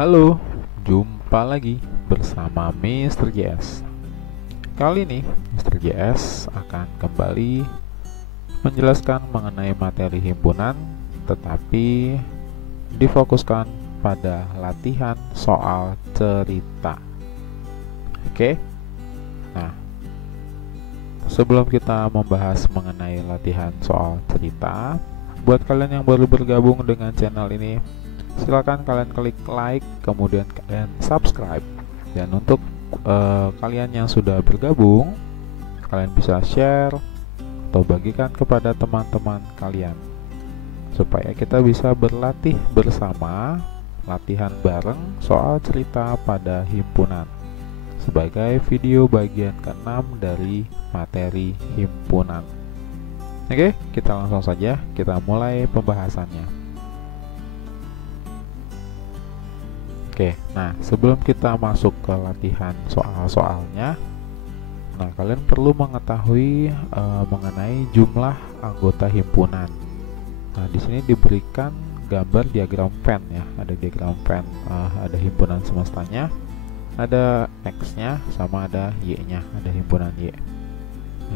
Halo, jumpa lagi bersama Mr. JS. Kali ini Mr. JS akan kembali menjelaskan mengenai materi himpunan, tetapi difokuskan pada latihan soal cerita. Oke? Nah, sebelum kita membahas mengenai latihan soal cerita, buat kalian yang baru bergabung dengan channel ini, silakan kalian klik like, kemudian kalian subscribe. Dan untuk kalian yang sudah bergabung, kalian bisa share atau bagikan kepada teman-teman kalian, supaya kita bisa berlatih bersama, latihan bareng soal cerita pada himpunan, sebagai video bagian ke-6 dari materi himpunan. Oke, kita langsung saja, kita mulai pembahasannya. Oke, nah sebelum kita masuk ke latihan soal-soalnya, nah kalian perlu mengetahui mengenai jumlah anggota himpunan. Nah, di sini diberikan gambar diagram Venn ya, ada diagram Venn, ada himpunan semestanya, ada X-nya, sama ada Y-nya, ada himpunan Y.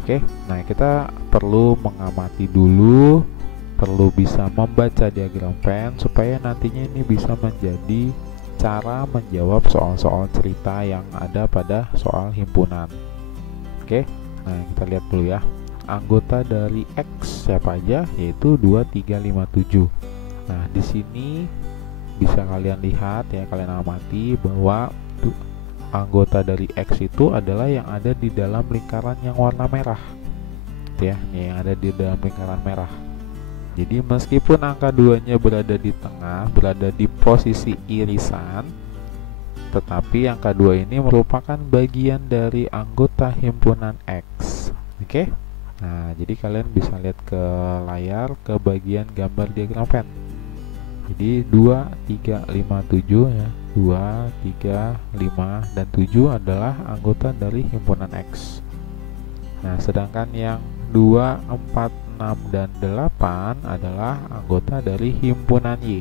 Oke, nah kita perlu mengamati dulu, perlu bisa membaca diagram Venn supaya nantinya ini bisa menjadi cara menjawab soal-soal cerita yang ada pada soal himpunan. Oke, nah kita lihat dulu ya. Anggota dari X siapa aja? Yaitu 2, 3, 5, 7. Nah, di sini bisa kalian lihat ya, kalian amati bahwa anggota dari X itu adalah yang ada di dalam lingkaran yang warna merah. Ya, yang ada di dalam lingkaran merah. Jadi meskipun angka 2-nya berada di tengah, berada di posisi irisan, tetapi angka 2 ini merupakan bagian dari anggota himpunan X. Oke? Nah, jadi kalian bisa lihat ke layar, ke bagian gambar diagram Venn. Jadi 2, 3, 5, 7 ya. 2, 3, 5, dan 7 adalah anggota dari himpunan X. Nah, sedangkan yang 2, 4, 6, dan 8 adalah anggota dari himpunan Y.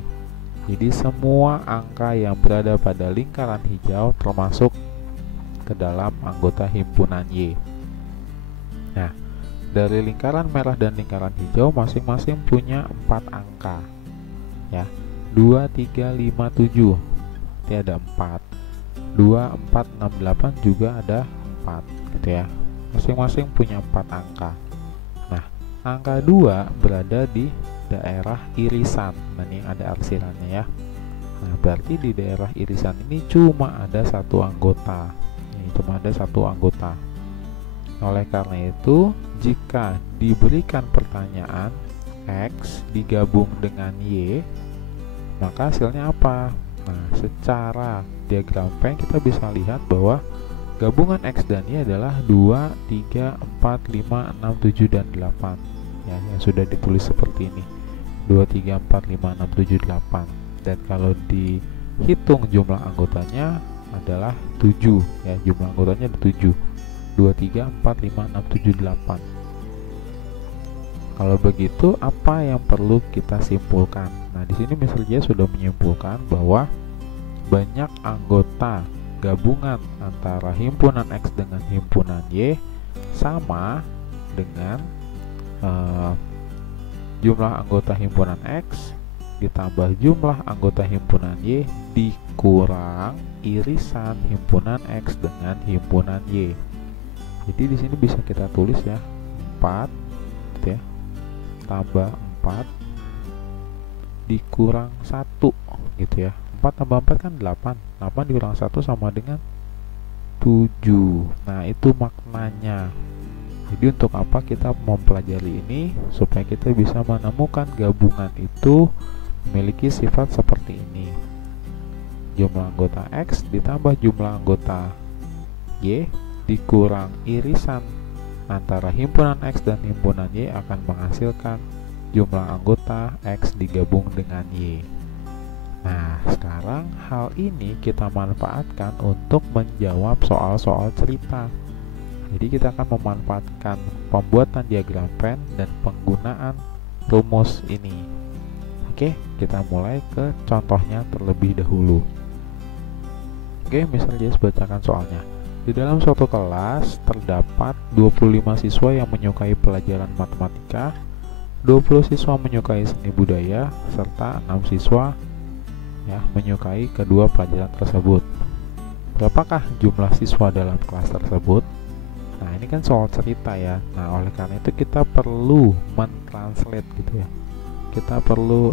Jadi semua angka yang berada pada lingkaran hijau termasuk ke dalam anggota himpunan Y. Nah, dari lingkaran merah dan lingkaran hijau masing-masing punya 4 angka ya. 2, 3, 5, 7 ini ada 4. 2, 4, 6, 8 juga ada 4 gitu ya. Masing-masing punya 4 angka. Nah, angka 2 berada di daerah irisan. Nah, ini ada arsirannya ya. Nah, berarti di daerah irisan ini cuma ada satu anggota. Ini cuma ada satu anggota. Oleh karena itu, jika diberikan pertanyaan X digabung dengan Y, maka hasilnya apa? Nah, secara diagram Venn kita bisa lihat bahwa gabungan X dan Y adalah 2, 3, 4, 5, 6, 7, dan 8 ya, yang sudah ditulis seperti ini. 2, 3, 4, 5, 6, 7, 8. Dan kalau dihitung jumlah anggotanya adalah 7 ya, jumlah anggotanya ada 7. 2, 3, 4, 5, 6, 7, 8. Kalau begitu, apa yang perlu kita simpulkan? Nah, di sini misalnya sudah menyimpulkan bahwa banyak anggota gabungan antara himpunan X dengan himpunan Y sama dengan jumlah anggota himpunan X ditambah jumlah anggota himpunan Y dikurang irisan himpunan X dengan himpunan Y. Jadi di sini bisa kita tulis ya, 4 gitu ya, tambah 4 dikurang 1 gitu ya. 4 tambah 4 kan 8. 8 dikurang 1 sama dengan 7. Nah, itu maknanya. Jadi untuk apa kita mempelajari ini? Supaya kita bisa menemukan gabungan itu memiliki sifat seperti ini. Jumlah anggota X ditambah jumlah anggota Y dikurang irisan antara himpunan X dan himpunan Y akan menghasilkan jumlah anggota X digabung dengan Y. Nah, sekarang hal ini kita manfaatkan untuk menjawab soal-soal cerita. Jadi kita akan memanfaatkan pembuatan diagram Venn dan penggunaan rumus ini. Oke, kita mulai ke contohnya terlebih dahulu. Oke, misalnya bacakan soalnya. Di dalam suatu kelas terdapat 25 siswa yang menyukai pelajaran matematika, 20 siswa menyukai seni budaya, serta 6 siswa ya menyukai kedua pelajaran tersebut. Berapakah jumlah siswa dalam kelas tersebut? Nah, ini kan soal cerita ya. Nah, oleh karena itu kita perlu mentranslate gitu ya. Kita perlu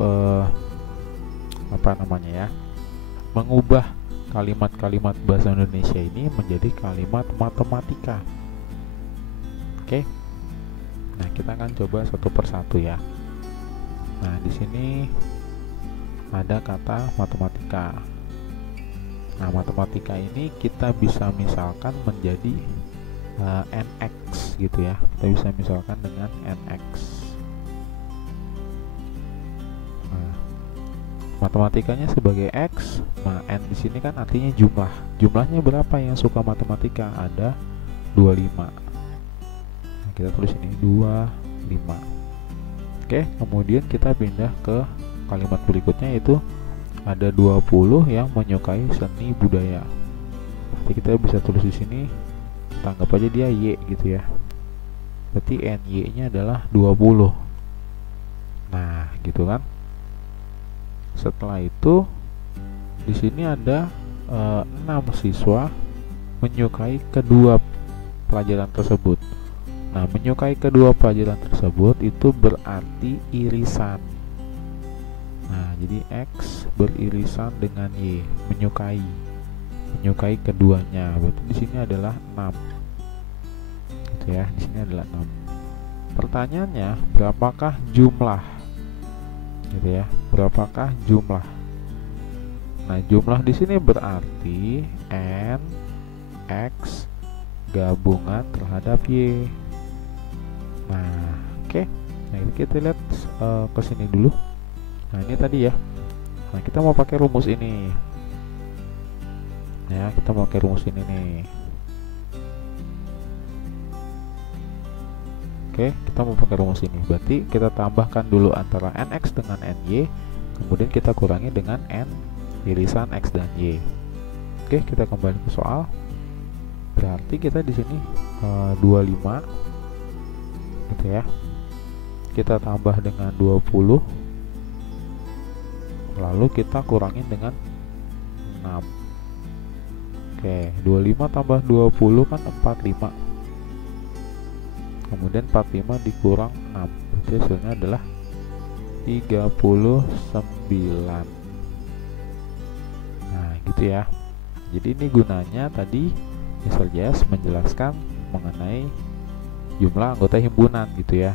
mengubah kalimat-kalimat bahasa Indonesia ini menjadi kalimat matematika. Oke. Nah, kita akan coba satu persatu ya. Nah, di sini ada kata matematika. Nah, matematika ini kita bisa misalkan menjadi nx gitu ya. Kita bisa misalkan dengan nx. Nah, matematikanya sebagai x. Nah, n di sini kan artinya jumlah. Jumlahnya berapa yang suka matematika? Ada 25. Nah, kita tulis ini 25. Oke, kemudian kita pindah ke kalimat berikutnya, yaitu ada 20 yang menyukai seni budaya. Jadi kita bisa tulis di sini, tanggap aja dia y gitu ya. Berarti ny-nya adalah 20. Nah, gitu kan. Setelah itu di sini ada 6 siswa menyukai kedua pelajaran tersebut. Nah, menyukai kedua pelajaran tersebut itu berarti irisan. Nah, jadi x beririsan dengan y, menyukai keduanya. Berarti di sini adalah 6. Gitu ya, di sini adalah 6. Pertanyaannya, berapakah jumlah? Gitu ya, berapakah jumlah? Nah, jumlah di sini berarti n x gabungan terhadap y. Nah, oke. Nah, ini kita lihat ke sini dulu. Nah, ini tadi ya. Nah, kita mau pakai rumus ini. Ya, kita mau pakai rumus ini nih. Oke, kita mau pakai rumus ini. Berarti kita tambahkan dulu antara nx dengan ny, kemudian kita kurangi dengan n irisan x dan y. Oke, kita kembali ke soal. Berarti kita di sini 25 gitu ya. Kita tambah dengan 20, lalu kita kurangin dengan 6. Oke, 25 tambah 20 kan 45. Kemudian 45 dikurang 6, berarti hasilnya adalah 39. Nah, gitu ya. Jadi ini gunanya tadi Mr. Jazz menjelaskan mengenai jumlah anggota himpunan gitu ya,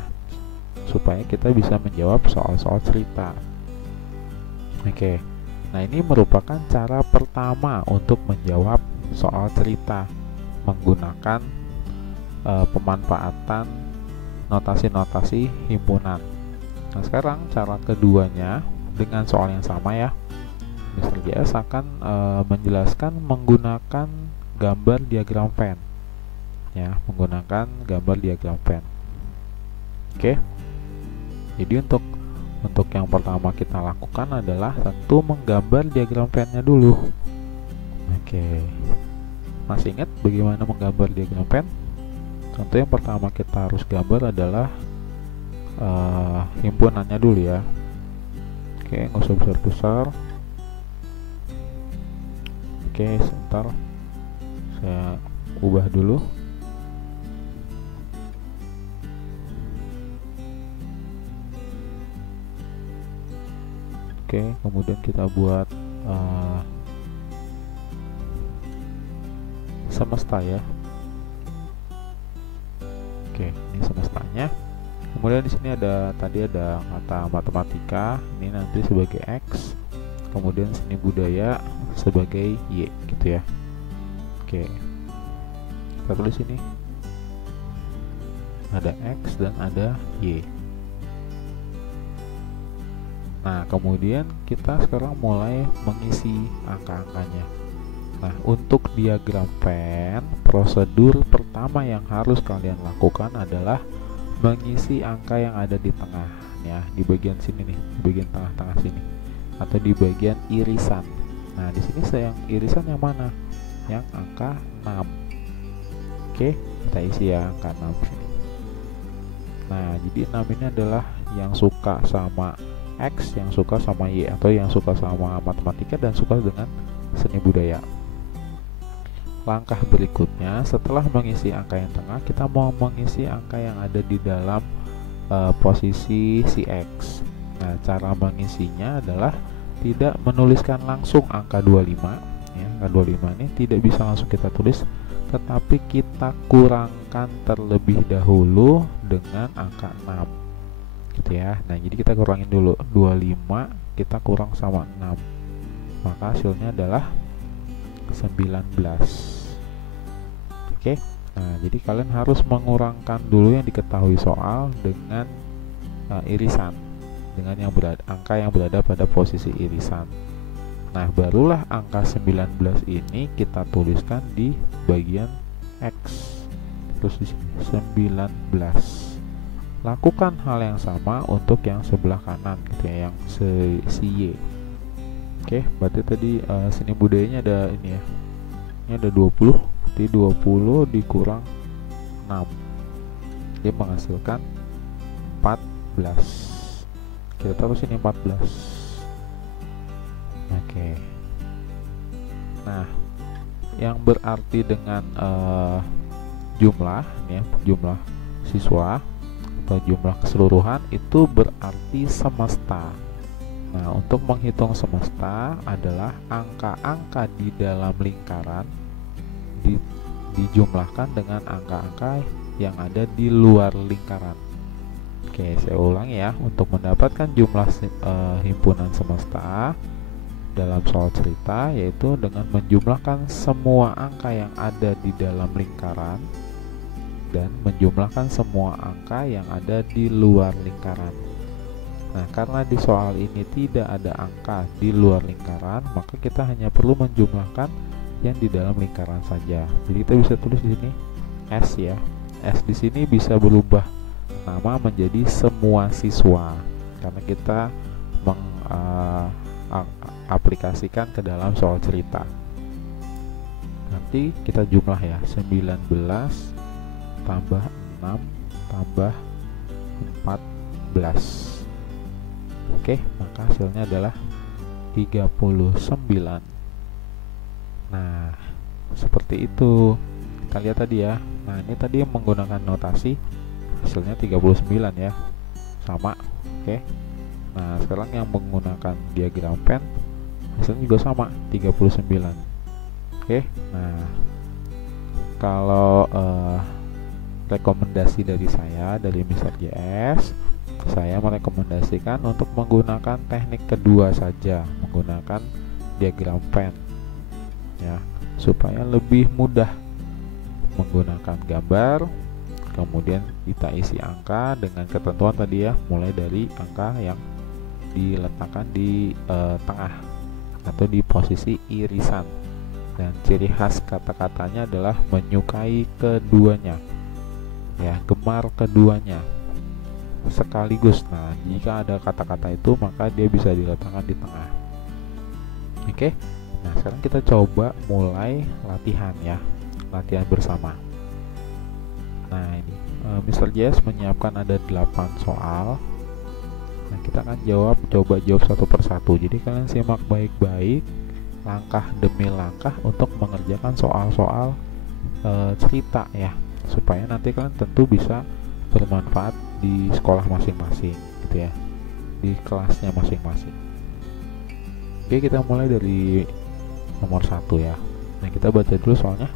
supaya kita bisa menjawab soal-soal cerita. Oke, nah ini merupakan cara pertama untuk menjawab soal cerita menggunakan pemanfaatan notasi-notasi himpunan. Nah, sekarang cara keduanya dengan soal yang sama ya. Mr. JS akan menjelaskan menggunakan gambar diagram Venn ya, menggunakan gambar diagram Venn. Oke. Jadi untuk yang pertama kita lakukan adalah tentu menggambar diagram Venn-nya dulu. Oke. Masih ingat bagaimana menggambar diagram Venn? Tentu yang pertama kita harus gambar adalah himpunannya dulu ya. Oke, nggak usah besar-besar. Oke, sebentar saya ubah dulu. Oke, kemudian kita buat semesta ya. Oke, ini semestanya. Kemudian di sini ada kata matematika, ini nanti sebagai X, kemudian seni budaya sebagai Y gitu ya. Oke, kita tulis ini ada X dan ada Y. Nah, kemudian kita sekarang mulai mengisi angka-angkanya. Nah, untuk diagram Venn, prosedur pertama yang harus kalian lakukan adalah mengisi angka yang ada di tengah ya, di bagian sini nih, di bagian tengah-tengah sini, atau di bagian irisan. Nah, di sini yang irisan yang mana? yang angka 6. Oke, kita isi ya angka 6 sini. Nah, jadi 6 ini adalah yang suka sama X, yang suka sama Y, atau yang suka sama matematika dan suka dengan seni budaya. Langkah berikutnya, setelah mengisi angka yang tengah, kita mau mengisi angka yang ada di dalam posisi si X. Nah, cara mengisinya adalah tidak menuliskan langsung angka 25 ya. Angka 25 ini tidak bisa langsung kita tulis, tetapi kita kurangkan terlebih dahulu dengan angka 6 gitu ya. Nah, jadi kita kurangin dulu 25, kita kurang sama 6, maka hasilnya adalah 19. Oke. Nah, jadi kalian harus mengurangkan dulu yang diketahui soal dengan irisan, dengan yang angka yang berada pada posisi irisan. Nah, barulah angka 19 ini kita tuliskan di bagian X. Terus di sini 19. Lakukan hal yang sama untuk yang sebelah kanan gitu ya, yang si Y. Oke, berarti tadi seni budayanya ada ini ya. Ini ada 20. Jadi 20 dikurang 6, dia menghasilkan 14. Kita taruh sini 14. Oke. Nah, yang berarti dengan jumlah ya, jumlah siswa atau jumlah keseluruhan itu berarti semesta. Nah, untuk menghitung semesta adalah angka-angka di dalam lingkaran dijumlahkan dengan angka-angka yang ada di luar lingkaran. Oke, saya ulangi ya. Untuk mendapatkan jumlah himpunan semesta dalam soal cerita, yaitu dengan menjumlahkan semua angka yang ada di dalam lingkaran dan menjumlahkan semua angka yang ada di luar lingkaran. Nah, karena di soal ini tidak ada angka di luar lingkaran, maka kita hanya perlu menjumlahkan yang di dalam lingkaran saja. Jadi kita bisa tulis di sini S ya. S di sini bisa berubah nama menjadi semua siswa karena kita mengaplikasikan ke dalam soal cerita. Nanti kita jumlah ya, 19 tambah 6 tambah 14. Oke, maka hasilnya adalah 39. Nah, seperti itu. Kita lihat tadi ya. Nah, ini tadi menggunakan notasi hasilnya 39 ya. Sama. Oke. Nah, sekarang yang menggunakan diagram Venn hasilnya juga sama, 39. Oke. Nah, kalau rekomendasi dari saya, dari Mr. JS, saya merekomendasikan untuk menggunakan teknik kedua saja, menggunakan diagram Venn ya, supaya lebih mudah menggunakan gambar, kemudian kita isi angka dengan ketentuan tadi ya, mulai dari angka yang diletakkan di tengah atau di posisi irisan, dan ciri khas kata-katanya adalah menyukai keduanya ya, gemar keduanya sekaligus. Nah, jika ada kata-kata itu maka dia bisa diletakkan di tengah. Oke. Nah, sekarang kita coba mulai latihan ya, latihan bersama. Nah, ini Mr. JS menyiapkan ada 8 soal. Nah, kita akan coba jawab satu persatu. Jadi kalian simak baik-baik langkah demi langkah untuk mengerjakan soal-soal cerita ya, supaya nanti kalian tentu bisa bermanfaat di sekolah masing-masing gitu ya, di kelasnya masing-masing. Oke, kita mulai dari nomor 1 ya. Nah, kita baca dulu soalnya.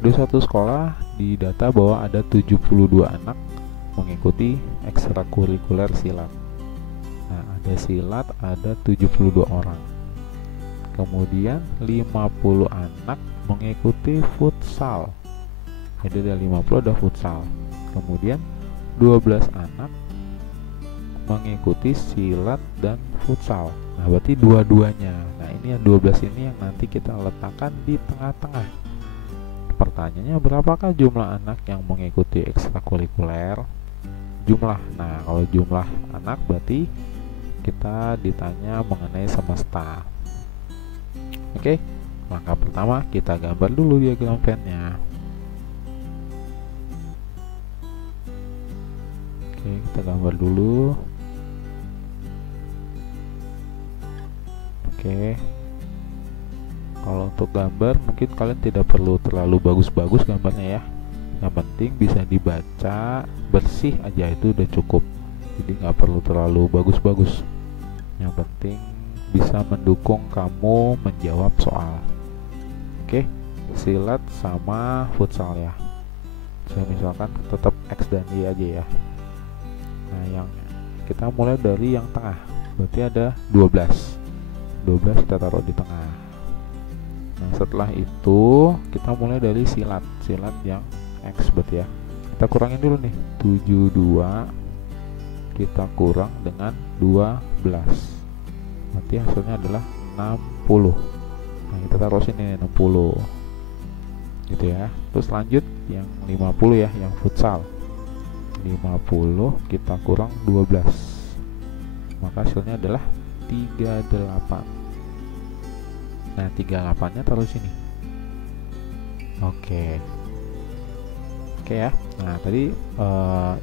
Di suatu sekolah didata bahwa ada 72 anak mengikuti ekstrakurikuler silat. Nah, ada silat ada 72 orang. Kemudian 50 anak mengikuti futsal. Jadi ada 50 ada futsal. Kemudian 12 anak mengikuti silat dan futsal. Nah, berarti dua-duanya. Nah, ini yang 12 ini yang nanti kita letakkan di tengah-tengah. Pertanyaannya, berapakah jumlah anak yang mengikuti ekstrakurikuler? Jumlah. Nah, kalau jumlah anak berarti kita ditanya mengenai semesta. Oke. Langkah pertama, kita gambar dulu diagram Venn-nya. Oke, kita gambar dulu. Oke, kalau untuk gambar mungkin kalian tidak perlu terlalu bagus-bagus gambarnya ya. Yang penting bisa dibaca, bersih aja itu udah cukup. Jadi nggak perlu terlalu bagus-bagus. Yang penting bisa mendukung kamu menjawab soal. Oke, silat sama futsal ya. Saya misalkan tetap X dan Y aja ya. Nah, yang kita mulai dari yang tengah. Berarti ada 12. 12 kita taruh di tengah. Nah, setelah itu kita mulai dari silat. Silat yang X berarti ya. Kita kurangin dulu nih. 72 kita kurang dengan 12. Berarti hasilnya adalah 60. Nah, kita taruh sini 60 gitu ya. Terus lanjut yang 50 ya, yang futsal. 50 kita kurang 12, maka hasilnya adalah 38. Nah, 38 nya taruh sini. Oke ya. Nah, tadi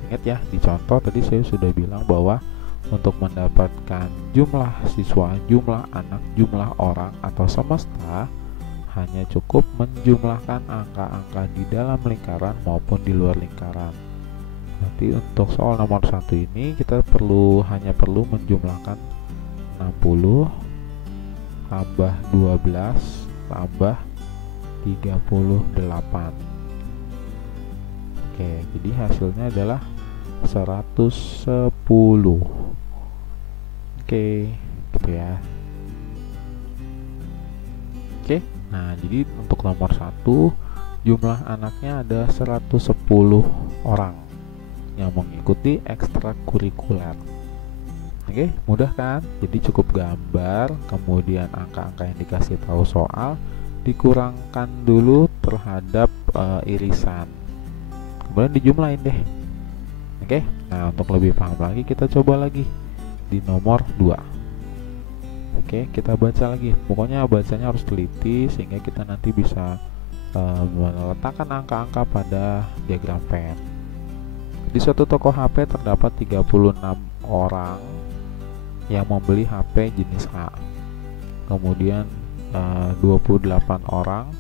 ingat ya, di contoh tadi saya sudah bilang bahwa untuk mendapatkan jumlah siswa, jumlah anak, jumlah orang atau semesta hanya cukup menjumlahkan angka-angka di dalam lingkaran maupun di luar lingkaran. Nanti untuk soal nomor 1 ini kita hanya perlu menjumlahkan 60 tambah 12 tambah 38. Oke, jadi hasilnya adalah 110. Oke, gitu ya. Oke, nah jadi untuk nomor 1 jumlah anaknya ada 110 orang yang mengikuti ekstrakurikuler. Oke, mudah kan? Jadi cukup gambar, kemudian angka-angka yang dikasih tahu soal dikurangkan dulu terhadap irisan, kemudian dijumlahin deh. Oke, nah untuk lebih paham lagi kita coba lagi di nomor 2. Oke, kita baca lagi. Pokoknya bacanya harus teliti sehingga kita nanti bisa meletakkan angka-angka pada diagram Venn. Di suatu toko HP terdapat 36 orang yang membeli HP jenis A. Kemudian 28 orang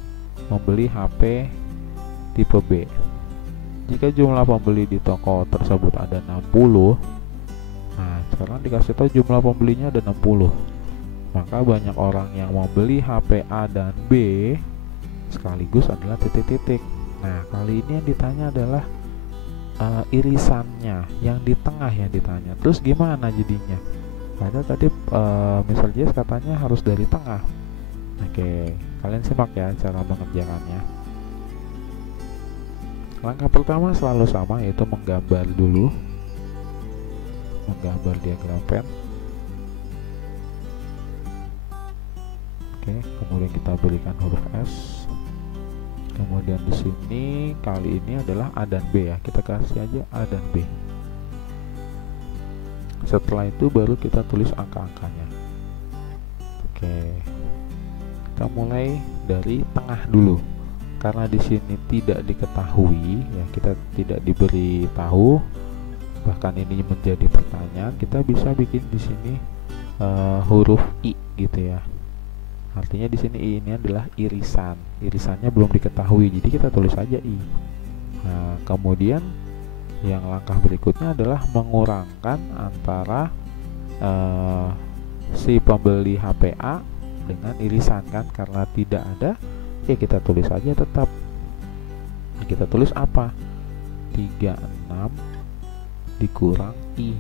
membeli HP tipe B. Jika jumlah pembeli di toko tersebut ada 60, nah sekarang dikasih tahu jumlah pembelinya ada 60, maka banyak orang yang membeli HP A dan B sekaligus adalah titik-titik. Nah, kali ini yang ditanya adalah irisannya, yang di tengah yang ditanya. Terus gimana jadinya? Padahal tadi Mr. Jess katanya harus dari tengah. Oke, kalian simak ya cara mengerjakannya. Langkah pertama selalu sama, yaitu menggambar dulu, menggambar diagram Venn. Oke, kemudian kita berikan huruf S. Kemudian di sini kali ini adalah A dan B ya, kita kasih aja A dan B. Setelah itu baru kita tulis angka-angkanya. Oke, kita mulai dari tengah dulu. Karena di sini tidak diketahui ya, kita tidak diberi tahu, bahkan ini menjadi pertanyaan, kita bisa bikin di sini huruf I gitu ya. Artinya di sini I ini adalah irisan. Irisannya belum diketahui, jadi kita tulis aja I. Nah, kemudian yang langkah berikutnya adalah mengurangkan antara si pembeli HP A dengan irisan kan, karena tidak ada ya kita tulis aja tetap. Kita tulis apa? 36 dikurang I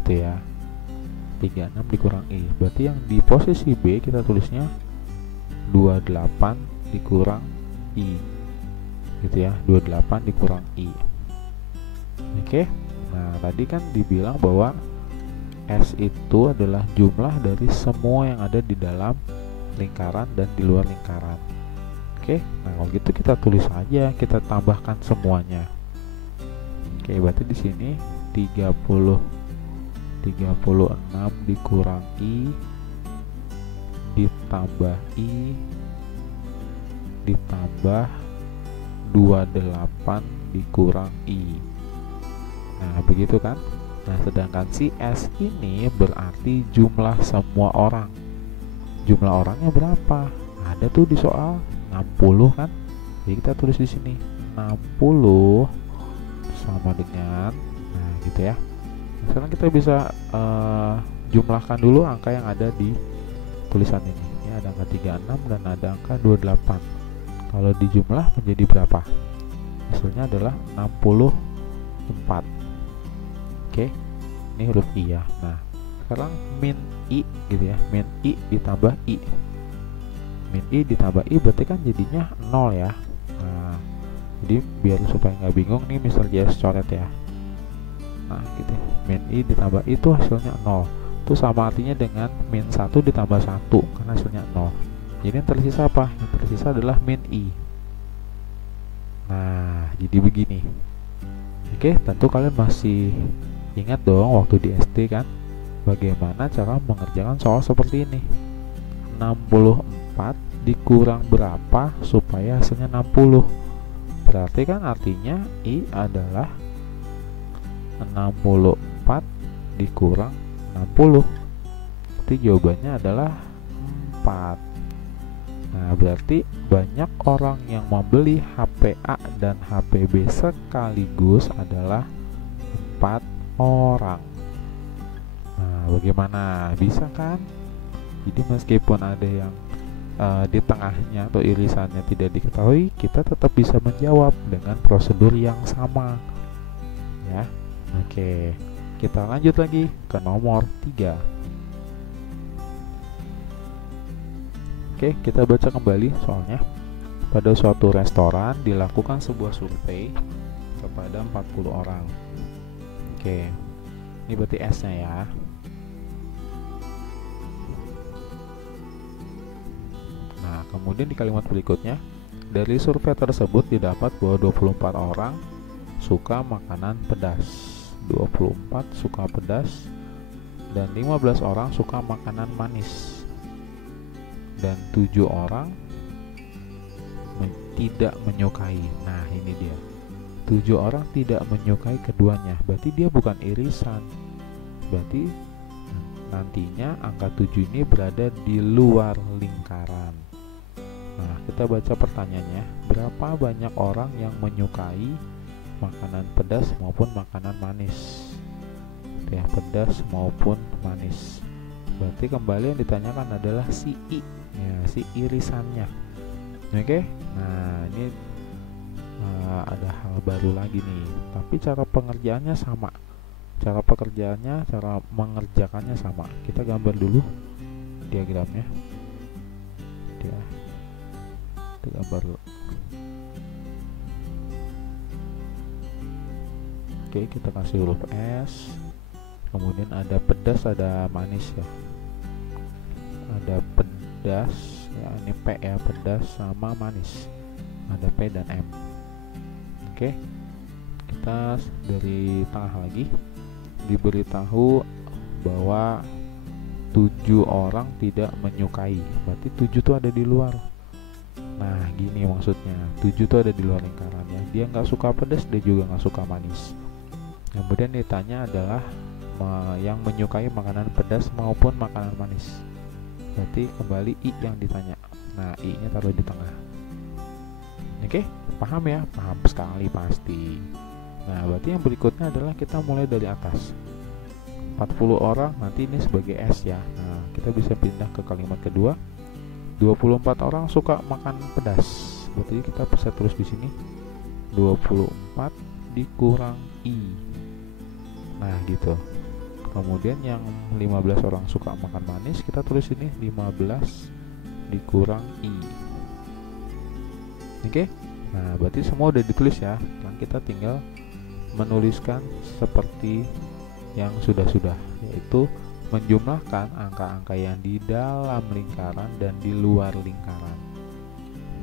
gitu ya. 36 dikurang I, berarti yang di posisi B kita tulisnya 28 dikurang I gitu ya, 28 dikurang I. Oke, nah tadi kan dibilang bahwa S itu adalah jumlah dari semua yang ada di dalam lingkaran dan di luar lingkaran. Oke, nah kalau gitu kita tulis aja, kita tambahkan semuanya. Oke, berarti di sini 36 dikurang I tambah I ditambah 28 dikurang I. Nah, begitu kan? Nah, sedangkan si S ini berarti jumlah semua orang. Jumlah orangnya berapa? Ada tuh di soal 60 kan? Jadi kita tulis di sini 60 sama dengan, nah gitu ya. Nah, sekarang kita bisa jumlahkan dulu angka yang ada di tulisan ini. Ini ada angka 36 dan ada angka 28. Kalau dijumlah menjadi berapa? Hasilnya adalah 64. Oke, ini huruf I ya. Nah, sekarang min I gitu ya. Min I ditambah I. Min I ditambah I berarti kan jadinya 0 ya. Nah, jadi biar supaya nggak bingung nih Mr. JS coret ya. Nah gitu, min I ditambah I itu hasilnya 0. Itu sama artinya dengan min 1 ditambah 1 karena hasilnya 0. Jadi yang tersisa apa? Yang tersisa adalah min I. Nah, jadi begini. Oke, tentu kalian masih ingat dong waktu di SD kan, bagaimana cara mengerjakan soal seperti ini. 64 dikurang berapa supaya hasilnya 60. Berarti kan artinya I adalah 64 dikurang 60. Jadi jawabannya adalah 4. Nah, berarti banyak orang yang membeli HP A dan HP B sekaligus adalah 4 orang. Nah, bagaimana? Bisa kan? Jadi meskipun ada yang di tengahnya atau irisannya tidak diketahui, kita tetap bisa menjawab dengan prosedur yang sama. Ya. Oke, kita lanjut lagi ke nomor 3. Oke, kita baca kembali soalnya. Pada suatu restoran dilakukan sebuah survei kepada 40 orang. Oke, ini berarti S-nya ya. Nah, kemudian di kalimat berikutnya, dari survei tersebut didapat bahwa 24 orang suka makanan pedas, 24 suka pedas, dan 15 orang suka makanan manis. Dan 7 orang tidak menyukai. Nah, ini dia. 7 orang tidak menyukai keduanya. Berarti dia bukan irisan. Berarti nantinya angka 7 ini berada di luar lingkaran. Nah, kita baca pertanyaannya. Berapa banyak orang yang menyukai makanan pedas maupun makanan manis? Ya, pedas maupun manis. Berarti kembali yang ditanyakan adalah si I. Ya, si irisannya. Oke, nah ini ada hal baru lagi nih, tapi cara pengerjaannya sama. Cara mengerjakannya sama. Kita gambar dulu diagramnya. Kita gambar dulu. Oke, kita kasih huruf S. Kemudian ada pedas, ada manis ya. Ada pedas ya, ini P ya, pedas sama manis. Ada P dan M. Oke, kita dari tengah lagi diberitahu bahwa 7 orang tidak menyukai. Berarti 7 tuh ada di luar. Nah, gini maksudnya, 7 tuh ada di luar lingkarannya. Dia nggak suka pedas, dia juga nggak suka manis. Kemudian ditanya adalah yang menyukai makanan pedas maupun makanan manis. Berarti kembali I yang ditanya. Nah, I nya taruh di tengah. Oke, paham ya? Paham sekali pasti. Nah, berarti yang berikutnya adalah kita mulai dari atas. 40 orang nanti ini sebagai S ya. Nah, kita bisa pindah ke kalimat kedua. 24 orang suka makan pedas. Berarti kita bisa tulis di sini 24 dikurang I. Nah, gitu. Kemudian yang 15 orang suka makan manis, kita tulis ini 15 dikurang I. Oke. Nah, berarti semua udah ditulis ya. Sekarang kita tinggal menuliskan seperti yang sudah-sudah, yaitu menjumlahkan angka-angka yang di dalam lingkaran dan di luar lingkaran.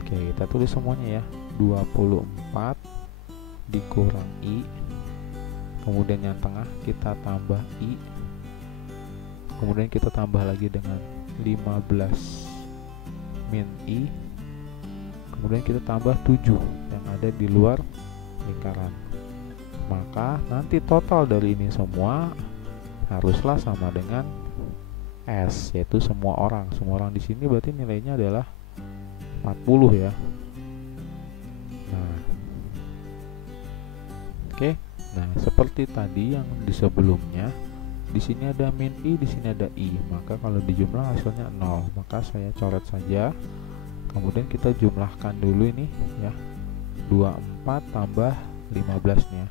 Oke, kita tulis semuanya ya. 24 dikurang I. Kemudian yang tengah kita tambah I. Kemudian kita tambah lagi dengan 15 min I, kemudian kita tambah 7 yang ada di luar lingkaran. Maka nanti total dari ini semua haruslah sama dengan S, yaitu semua orang. Semua orang di sini berarti nilainya adalah 40 ya. Nah, oke. Nah, seperti tadi yang di sebelumnya, di sini ada min I, di sini ada I. Maka kalau dijumlah hasilnya 0. Maka saya coret saja. Kemudian kita jumlahkan dulu ini ya. 24 tambah 15 nya.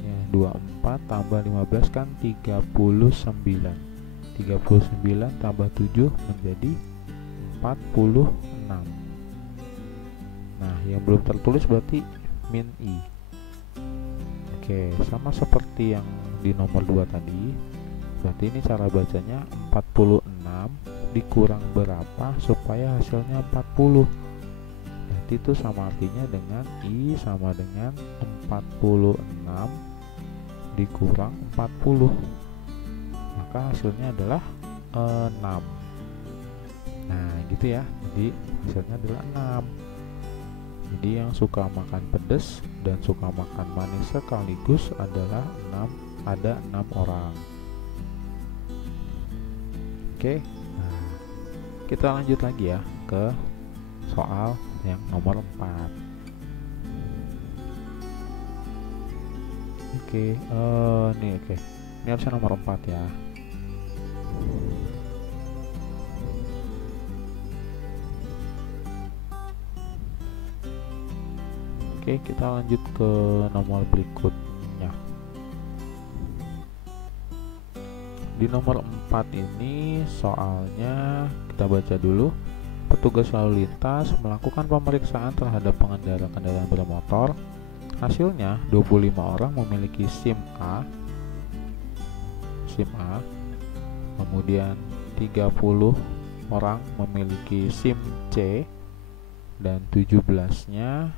Ya, 24 tambah 15 kan 39. 39 tambah 7 menjadi 46. Nah, yang belum tertulis berarti min I. Oke, sama seperti yang di nomor 2 tadi. Berarti ini cara bacanya 46 dikurang berapa supaya hasilnya 40. Berarti itu sama artinya dengan I sama dengan 46 dikurang 40. Maka hasilnya adalah 6. Nah, gitu ya. Jadi hasilnya adalah 6. Jadi yang suka makan pedas dan suka makan manis sekaligus adalah 6, ada 6 orang. Oke. Nah, kita lanjut lagi ya ke soal yang nomor 4. Oke, ini harusnya nomor 4 ya. Oke, kita lanjut ke nomor berikutnya. Di nomor 4 ini soalnya kita baca dulu. Petugas lalu lintas melakukan pemeriksaan terhadap pengendara kendaraan bermotor. Hasilnya 25 orang memiliki SIM A. Kemudian 30 orang memiliki SIM C dan 17-nya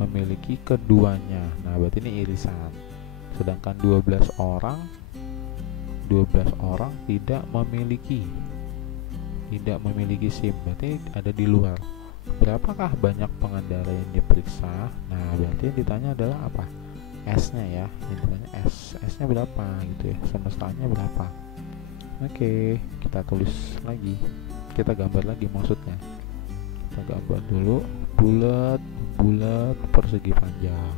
memiliki keduanya. Nah, berarti ini irisan. Sedangkan 12 orang tidak memiliki SIM, berarti ada di luar. Berapakah banyak pengendara yang diperiksa? Nah, berarti yang ditanya adalah apa? S-nya ya. Yang ditanya S-nya berapa gitu ya. Semestanya berapa? Oke, kita tulis lagi. Kita gambar lagi maksudnya. Kita gambar dulu bulat persegi panjang.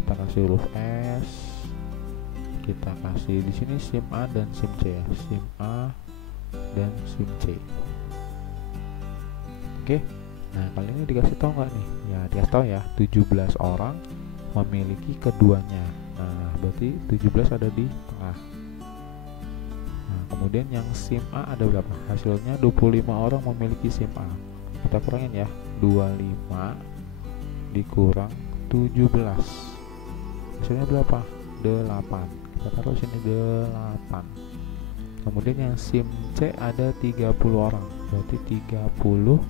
Kita kasih huruf S. Kita kasih di sini SIM A dan SIM C ya. SIM A dan SIM C. Oke. Nah, kali ini dikasih tahu nggak nih? Ya, dikasih tahu ya. 17 orang memiliki keduanya. Nah, berarti 17 ada di tengah. Kemudian yang SIM A ada berapa? Hasilnya 25 orang memiliki SIM A. Kita kurangin ya. 25 dikurang 17. Hasilnya berapa? 8. Kita taruh sini 8. Kemudian yang SIM C ada 30 orang. Berarti 30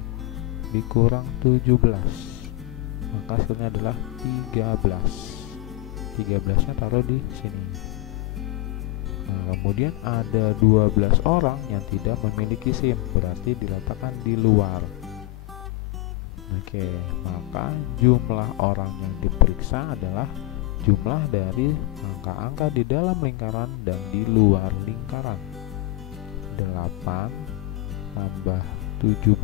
dikurang 17. Maka hasilnya adalah 13. 13-nya taruh di sini. Nah, kemudian ada 12 orang yang tidak memiliki SIM, berarti diletakkan di luar. Oke, maka jumlah orang yang diperiksa adalah jumlah dari angka-angka di dalam lingkaran dan di luar lingkaran. 8 tambah 17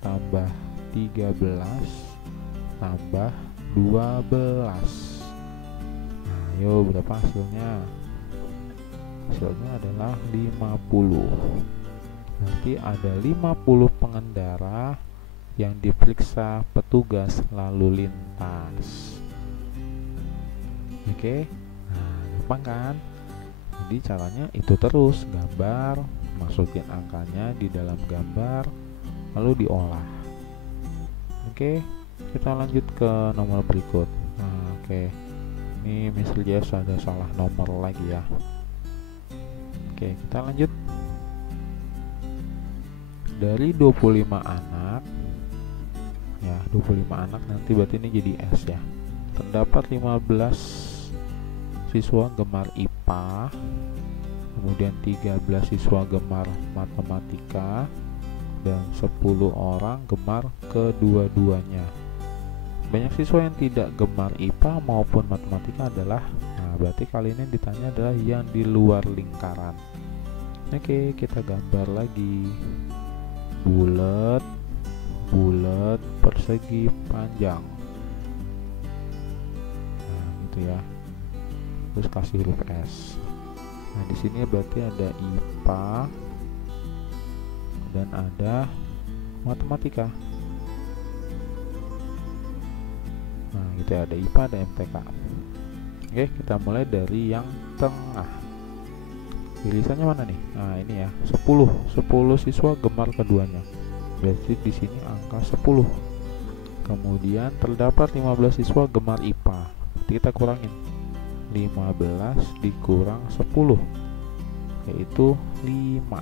tambah 13 tambah 12. Nah, ayo berapa hasilnya? Hasilnya adalah 50. Nanti ada 50 pengendara yang diperiksa petugas lalu lintas. Oke. Nah, gampang kan? Jadi caranya itu terus, gambar, masukin angkanya di dalam gambar, lalu diolah. Oke, kita lanjut ke nomor berikut. Nah, oke. Ini Mr. Jess ada salah nomor lagi ya. Oke, kita lanjut. Dari 25 anak ya, 25 anak nanti berarti ini jadi S ya. Terdapat 15 siswa gemar IPA, kemudian 13 siswa gemar matematika, dan 10 orang gemar kedua-duanya. Banyak siswa yang tidak gemar IPA maupun matematika adalah, nah berarti kali ini ditanya adalah yang di luar lingkaran. Oke, kita gambar lagi. Bulat, bulat, persegi, panjang. Nah, gitu ya. Terus kasih huruf S. Nah, di sini berarti ada IPA dan ada matematika. Nah, gitu ya, ada IPA, ada MTK. Oke, kita mulai dari yang tengah. Irisannya mana nih? Nah, ini ya, 10 siswa gemar keduanya. Berarti di sini angka 10. Kemudian terdapat 15 siswa gemar IPA. Kita kurangin. 15 dikurang 10 yaitu 5.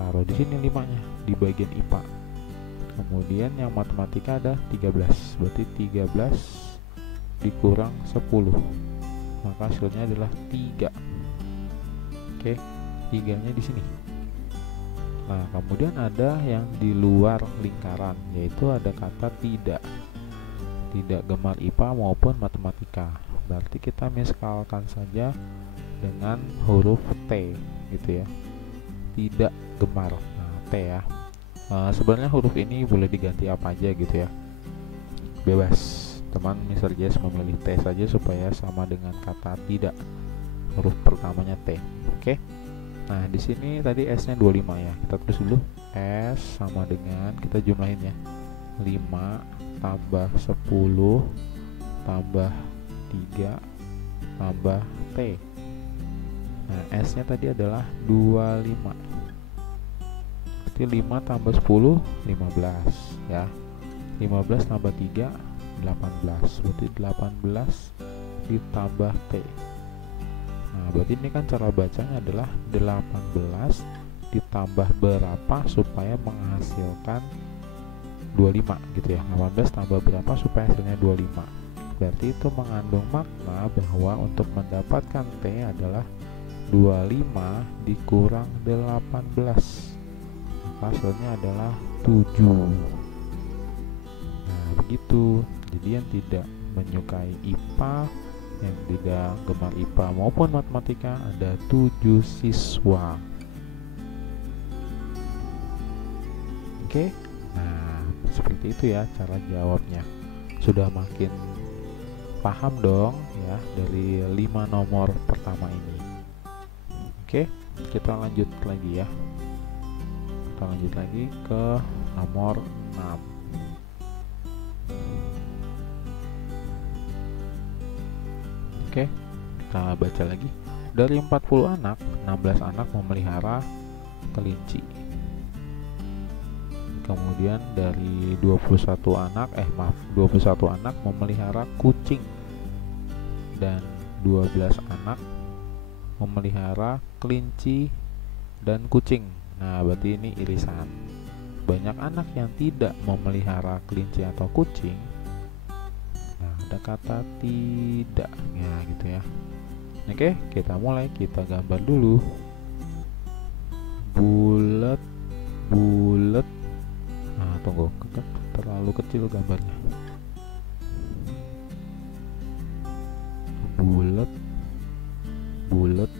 Taruh di sini 5-nya di bagian IPA. Kemudian yang matematika ada 13. Berarti 13 dikurang 10. Maka hasilnya adalah 3. Oke, 3-nya di sini. Nah, kemudian ada yang di luar lingkaran, yaitu ada kata tidak. Tidak gemar IPA maupun matematika. Berarti kita miskalkan saja dengan huruf T gitu ya. Tidak gemar. Nah, T ya. Sebenarnya huruf ini boleh diganti apa aja gitu ya. Bebas. Teman Mr. Jess memilih T saja supaya sama dengan kata tidak. Huruf pertamanya T. Oke. Nah, di sini tadi S-nya 25 ya. Kita tulis dulu. S sama dengan, kita jumlahin ya. 5 tambah 10 tambah 3 tambah T. Nah, S nya tadi adalah 25. Berarti 5 tambah 10 15 ya. 15 tambah 3 18. Berarti 18 ditambah T. Nah, berarti ini kan cara bacanya adalah 18 ditambah berapa supaya menghasilkan 25 gitu ya. 18 tambah berapa supaya hasilnya 25. Berarti itu mengandung makna bahwa untuk mendapatkan T adalah 25 dikurang 18. Maka hasilnya adalah 7. Nah, begitu. Jadi yang tidak menyukai IPA, yang tidak gemar IPA maupun matematika ada 7 siswa. Oke. Nah, seperti itu ya cara jawabnya. Sudah makin paham dong ya dari 5 nomor pertama ini. Oke, kita lanjut lagi ya. Kita lanjut lagi ke nomor 6. Oke, kita baca lagi. Dari 40 anak, 16 anak memelihara kelinci. Kemudian dari 21 anak memelihara kucing. Dan 12 anak memelihara kelinci dan kucing. Nah, berarti ini irisan. Banyak anak yang tidak memelihara kelinci atau kucing. Nah, ada kata tidak ya gitu ya. Oke, kita mulai. Kita gambar dulu. Bulat, bulat. Nah, tunggu, terlalu kecil gambarnya. Bulat, bulat,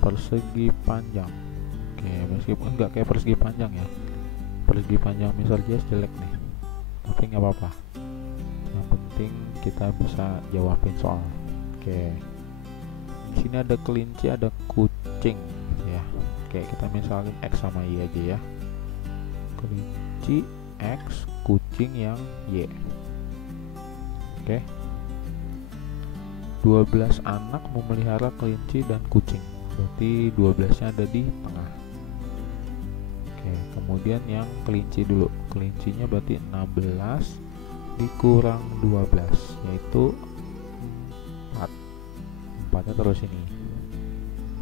persegi panjang. Oke, meskipun nggak kayak persegi panjang ya. Persegi panjang Mr. Jess jelek nih, tapi nggak apa-apa. Yang penting kita bisa jawabin soal. Oke, di sini ada kelinci, ada kucing ya. Oke, kita misalin X sama Y aja ya. Kelinci X, kucing yang Y. Oke, 12 anak memelihara kelinci dan kucing. Berarti 12-nya ada di tengah. Oke, kemudian yang kelinci dulu. Kelincinya berarti 16 dikurang 12 yaitu 4. 4-nya terus ini.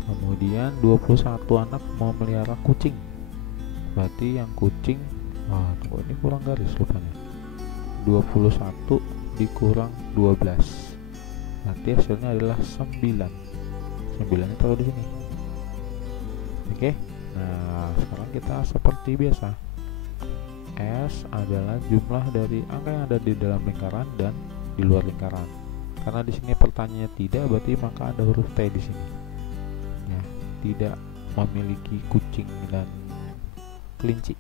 Kemudian 21 anak memelihara kucing. Berarti yang kucing, tunggu, ini kurang garis rupanya. 21 dikurang 12 Berarti hasilnya adalah 9. 9 nya taruh di sini. Oke. Nah, sekarang kita seperti biasa. S adalah jumlah dari angka yang ada di dalam lingkaran dan di luar lingkaran. Karena di sini pertanyaannya tidak, berarti maka ada huruf T di sini. Ya, tidak memiliki kucing dan kelinci.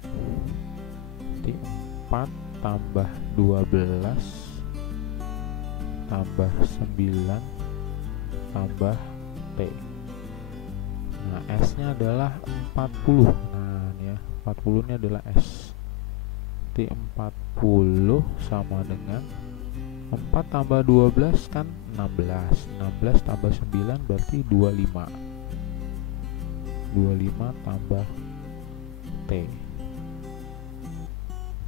Jadi 4 tambah 12 tambah 9 tambah T. Nah, S nya adalah 40. Nah, ini ya, 40 ini adalah S. Jadi 40 sama dengan 4 tambah 12 kan 16. 16 tambah 9 berarti 25. 25 tambah T.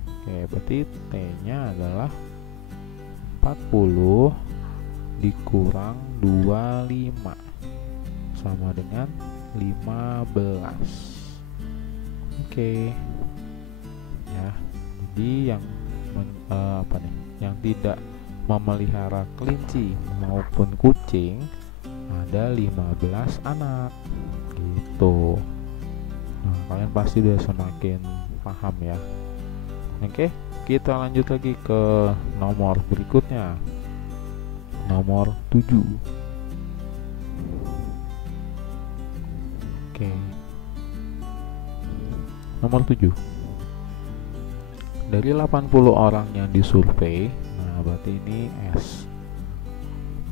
Oke, berarti T nya adalah 40 dikurang 25 sama dengan 15. Oke. Ya, jadi yang yang tidak memelihara kelinci maupun kucing ada 15 anak gitu. Nah, kalian pasti udah semakin paham ya. Oke, kita lanjut lagi ke nomor berikutnya. Nomor 7. Oke. Nomor 7. Dari 80 orang yang disurvei, nah berarti ini S,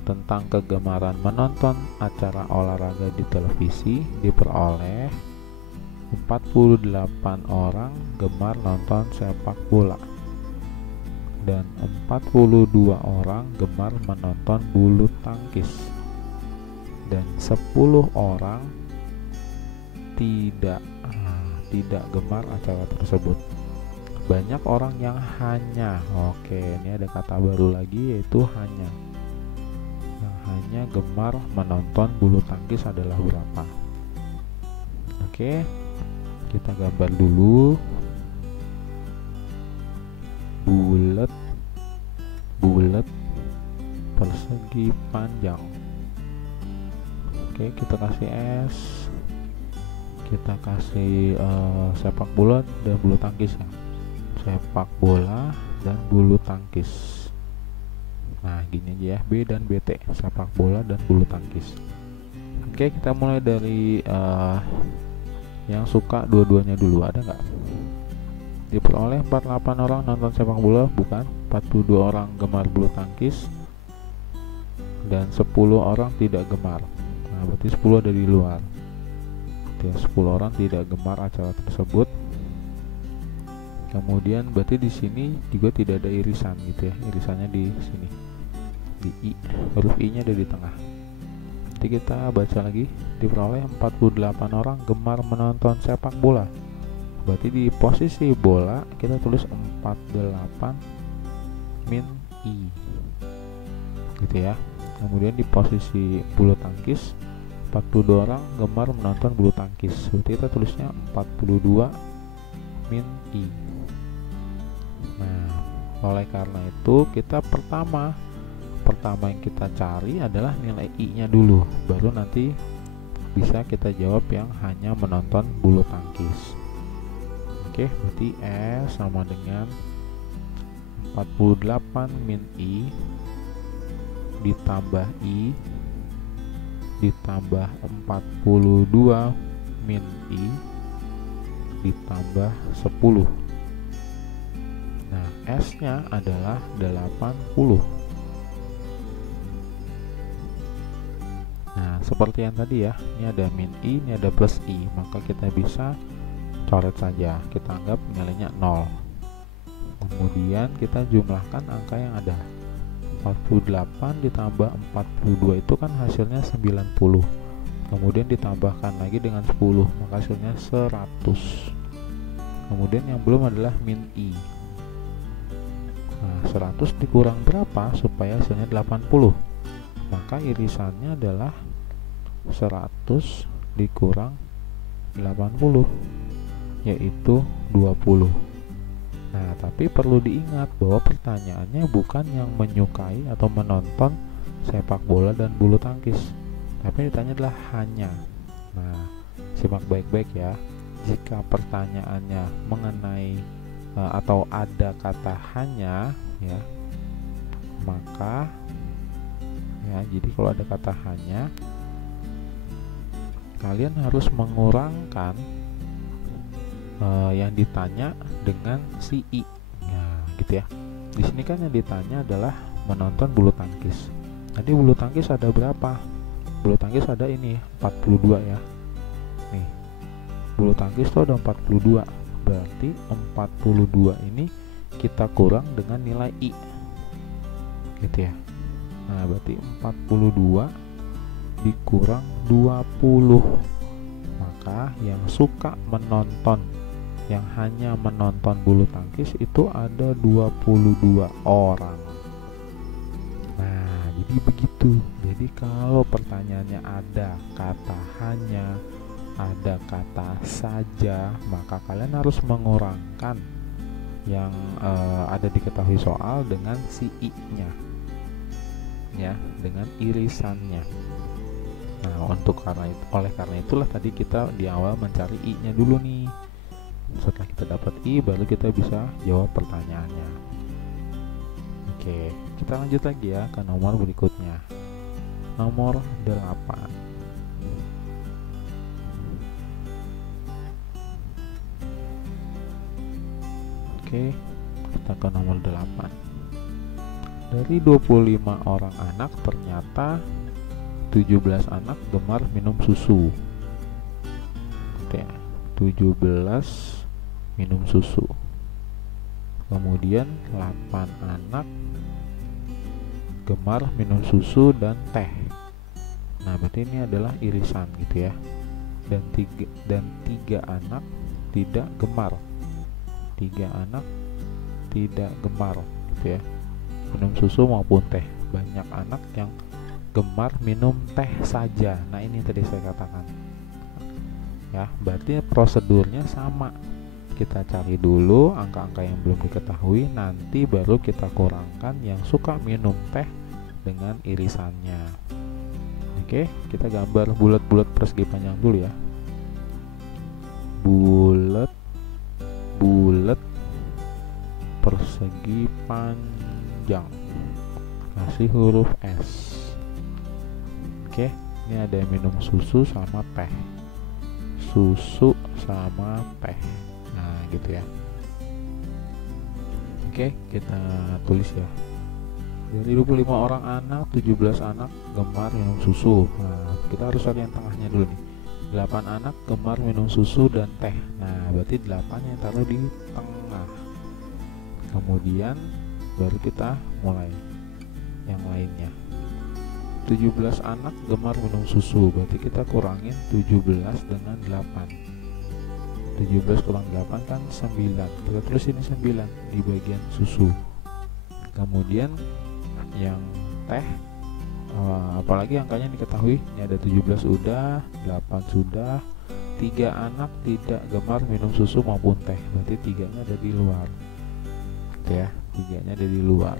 tentang kegemaran menonton acara olahraga di televisi diperoleh 48 orang gemar nonton sepak bola dan 42 orang gemar menonton bulu tangkis dan 10 orang tidak gemar acara tersebut. Banyak orang yang hanya, oke, ini ada kata baru lagi yaitu hanya. Yang hanya gemar menonton bulu tangkis adalah berapa? Oke, kita gambar dulu. Bulat persegi panjang. Oke, kita kasih S. Kita kasih sepak bola dan bulu tangkis ya. Sepak bola dan bulu tangkis. Nah, gini aja ya, B dan BT, sepak bola dan bulu tangkis. Oke, kita mulai dari yang suka dua-duanya dulu, ada nggak? Diperoleh 48 orang nonton sepak bola, bukan. 42 orang gemar bulu tangkis dan 10 orang tidak gemar. Nah, berarti 10 ada di luar. 10 orang tidak gemar acara tersebut. Kemudian berarti di sini juga tidak ada irisan gitu ya. Irisannya di sini. Di I, huruf I-nya ada di tengah. Jadi kita baca lagi, diperoleh 48 orang gemar menonton sepak bola. Berarti di posisi bola kita tulis 48 min I. Gitu ya. Kemudian di posisi bulu tangkis 42 orang gemar menonton bulu tangkis. Berarti kita tulisnya 42 min I. Nah, oleh karena itu kita pertama yang kita cari adalah nilai I-nya dulu, baru nanti bisa kita jawab yang hanya menonton bulu tangkis. Oke, berarti S sama dengan 48 min I ditambah I ditambah 42 min I ditambah 10. Nah, S-nya adalah 80. Nah, seperti yang tadi ya, ini ada min I, ini ada plus I, maka kita bisa coret saja, kita anggap nilainya 0. Kemudian kita jumlahkan angka yang ada. 48 ditambah 42 itu kan hasilnya 90. Kemudian ditambahkan lagi dengan 10, maka hasilnya 100. Kemudian yang belum adalah min I. Nah, 100 dikurang berapa supaya hasilnya 80? Maka irisannya adalah 100 dikurang 80, yaitu 20. Nah, tapi perlu diingat bahwa pertanyaannya bukan yang menyukai atau menonton sepak bola dan bulu tangkis. Tapi ditanya adalah hanya. Nah, simak baik-baik ya. Jika pertanyaannya mengenai atau ada kata hanya ya, maka ya, jadi kalau ada kata hanya, kalian harus mengurangkan yang ditanya dengan si i. Nah, gitu ya. Di sini kan yang ditanya adalah menonton bulu tangkis. Jadi bulu tangkis ada berapa? Bulu tangkis ada ini 42 ya. Nih, bulu tangkis itu ada 42. Berarti 42 ini kita kurang dengan nilai i. Gitu ya. Nah, berarti 42 dikurang 20. Maka yang suka menonton, yang hanya menonton bulu tangkis itu ada 22 orang. Nah, jadi begitu. Jadi kalau pertanyaannya ada kata hanya, ada kata saja, maka kalian harus mengurangkan yang ada diketahui soal dengan si i-nya. Ya, dengan irisannya. Nah, oleh karena itulah tadi kita di awal mencari i-nya dulu nih. Setelah kita dapat i, baru kita bisa jawab pertanyaannya. Oke, kita lanjut lagi ya ke nomor berikutnya. Nomor 8. Oke, kita ke nomor 8. Dari 25 orang anak, ternyata 17 anak gemar minum susu. Oke, 17 minum susu. Kemudian 8 anak gemar minum susu dan teh. Nah, berarti ini adalah irisan gitu ya. Dan 3 anak tidak gemar. 3 anak tidak gemar gitu ya, minum susu maupun teh. Banyak anak yang gemar minum teh saja. Nah, ini yang tadi saya katakan ya, berarti prosedurnya sama. Kita cari dulu angka-angka yang belum diketahui, nanti baru kita kurangkan yang suka minum teh dengan irisannya. Oke, kita gambar bulat-bulat persegi panjang dulu ya. Bulat persegi panjang, kasih huruf S. Oke, ini ada yang minum susu sama teh. Susu sama teh. Nah, gitu ya. Oke, kita tulis ya. Dari 25 orang anak, 17 anak gemar minum susu. Nah, kita harus cari yang tengahnya dulu nih. 8 anak gemar minum susu dan teh. Nah, berarti 8 yang taruh di tengah. Kemudian baru kita mulai yang lainnya. 17 anak gemar minum susu, berarti kita kurangin 17 dengan 8. 17 kurang 8 kan 9. Kita tulis ini 9 di bagian susu. Kemudian yang teh, apalagi angkanya diketahui, ini ada 17 udah, 8 sudah. 3 anak tidak gemar minum susu maupun teh, berarti 3-nya ada di luar. Gitu ya, 3-nya ada di luar.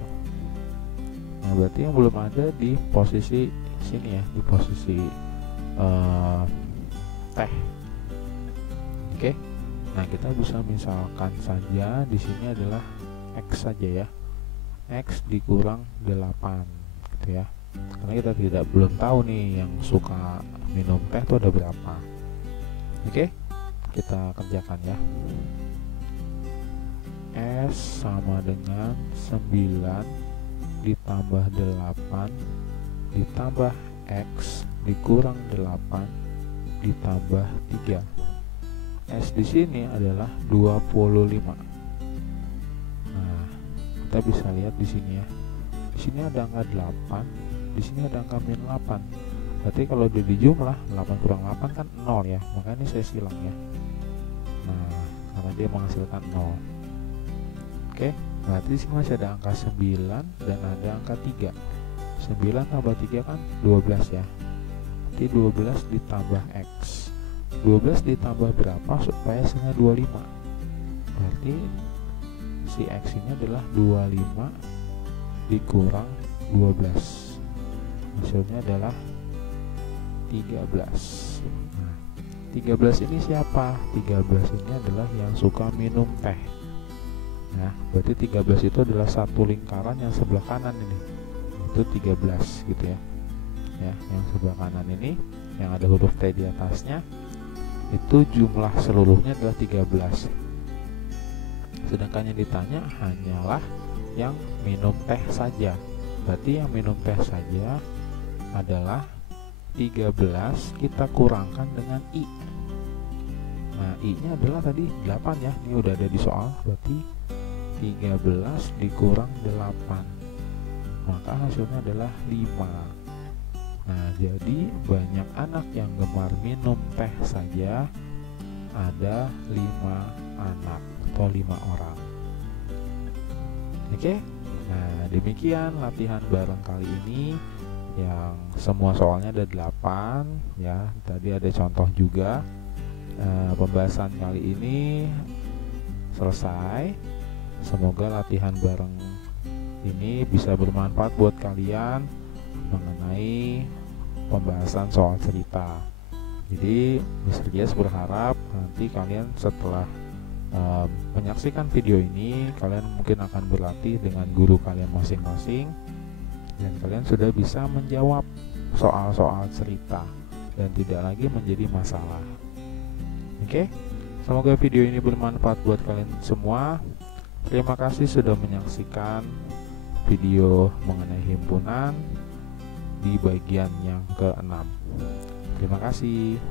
Nah, berarti yang belum ada di posisi sini ya, di posisi teh. Oke. Nah, kita bisa misalkan saja di sini adalah X saja ya. X dikurang 8 gitu ya. Karena kita belum tahu nih yang suka minum teh itu ada berapa. Oke. Kita kerjakan ya. S sama dengan 9 ditambah 8 ditambah X dikurang 8 ditambah 3. S di sini adalah 25. Nah, kita bisa lihat di sini ya. Di sini ada angka 8, di sini ada angka min 8. Berarti kalau dia dijumlah 8 kurang 8 kan 0 ya. Makanya ini saya silang ya. Nah, karena dia menghasilkan 0. Oke, berarti di sini masih ada angka 9 dan ada angka 3. 9 tambah 3 kan 12 ya. Berarti 12 ditambah X. 12 ditambah berapa supaya hasilnya 25? Berarti si X ini adalah 25 dikurang 12. hasilnya adalah 13. Nah, 13 ini siapa? 13 ini adalah yang suka minum teh. Nah, berarti 13 itu adalah satu lingkaran yang sebelah kanan ini. Itu 13 gitu ya. Ya, yang sebelah kanan ini yang ada huruf T di atasnya itu jumlah seluruhnya adalah 13. Sedangkan yang ditanya hanyalah yang minum teh saja. Berarti yang minum teh saja adalah 13 kita kurangkan dengan I. Nah, I-nya adalah tadi 8 ya. Ini udah ada di soal. Berarti 13 dikurang 8. Maka hasilnya adalah 5. Nah, jadi banyak anak yang gemar minum teh saja ada 5 anak atau 5 orang. Oke. Nah, demikian latihan bareng kali ini yang semua soalnya ada 8 ya. Tadi ada contoh juga. Pembahasan kali ini selesai. Semoga latihan bareng ini bisa bermanfaat buat kalian mengenai pembahasan soal cerita. Jadi Mr. Gias berharap nanti kalian setelah menyaksikan video ini, kalian mungkin akan berlatih dengan guru kalian masing-masing dan kalian sudah bisa menjawab soal-soal cerita dan tidak lagi menjadi masalah. Oke, semoga video ini bermanfaat buat kalian semua. Terima kasih sudah menyaksikan video mengenai himpunan di bagian yang ke-6. Terima kasih.